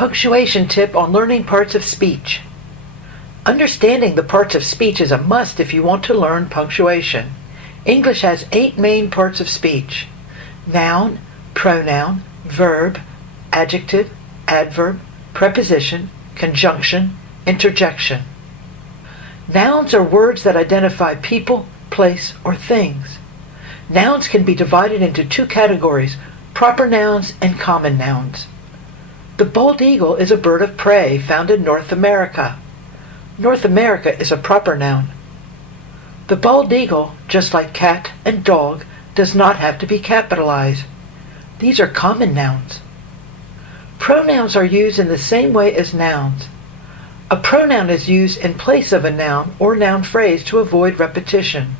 Punctuation tip on learning parts of speech. Understanding the parts of speech is a must if you want to learn punctuation. English has 8 main parts of speech: noun, pronoun, verb, adjective, adverb, preposition, conjunction, interjection. Nouns are words that identify people, place, or things. Nouns can be divided into 2 categories: proper nouns and common nouns. The bald eagle is a bird of prey found in North America. North America is a proper noun. The bald eagle, just like cat and dog, does not have to be capitalized. These are common nouns. Pronouns are used in the same way as nouns. A pronoun is used in place of a noun or noun phrase to avoid repetition.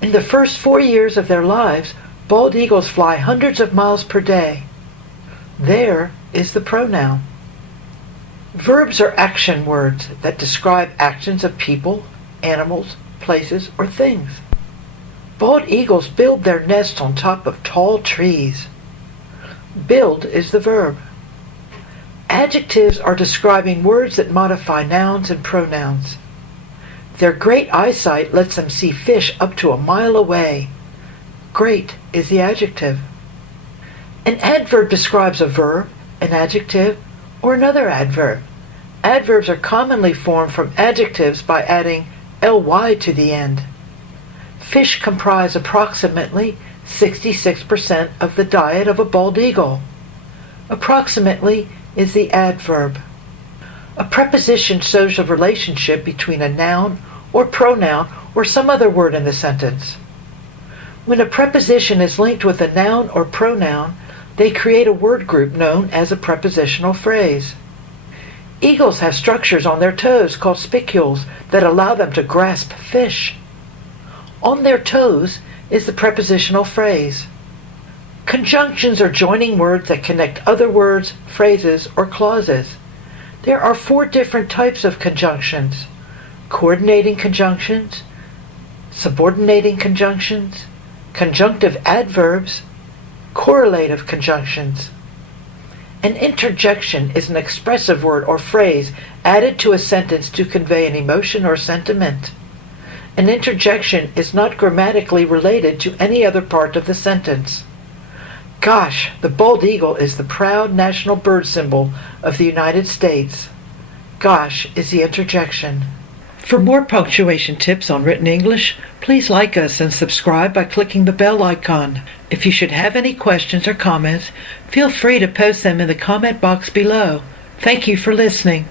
In the first 4 years of their lives, bald eagles fly hundreds of miles per day. There is the pronoun. Verbs are action words that describe actions of people, animals, places, or things. Bald eagles build their nests on top of tall trees. Build is the verb. Adjectives are describing words that modify nouns and pronouns. Their great eyesight lets them see fish up to a mile away. Great is the adjective. An adverb describes a verb, an adjective, or another adverb. Adverbs are commonly formed from adjectives by adding ly to the end. Fish comprise approximately 66% of the diet of a bald eagle. Approximately is the adverb. A preposition shows a relationship between a noun or pronoun or some other word in the sentence. When a preposition is linked with a noun or pronoun, they create a word group known as a prepositional phrase. Eagles have structures on their toes called spicules that allow them to grasp fish. On their toes is the prepositional phrase. Conjunctions are joining words that connect other words, phrases, or clauses. There are 4 different types of conjunctions: coordinating conjunctions, subordinating conjunctions, conjunctive adverbs, correlative conjunctions. An interjection is an expressive word or phrase added to a sentence to convey an emotion or sentiment. An interjection is not grammatically related to any other part of the sentence. Gosh, the bald eagle is the proud national bird symbol of the United States. Gosh is the interjection. For more punctuation tips on written English, please like us and subscribe by clicking the bell icon. If you should have any questions or comments, feel free to post them in the comment box below. Thank you for listening.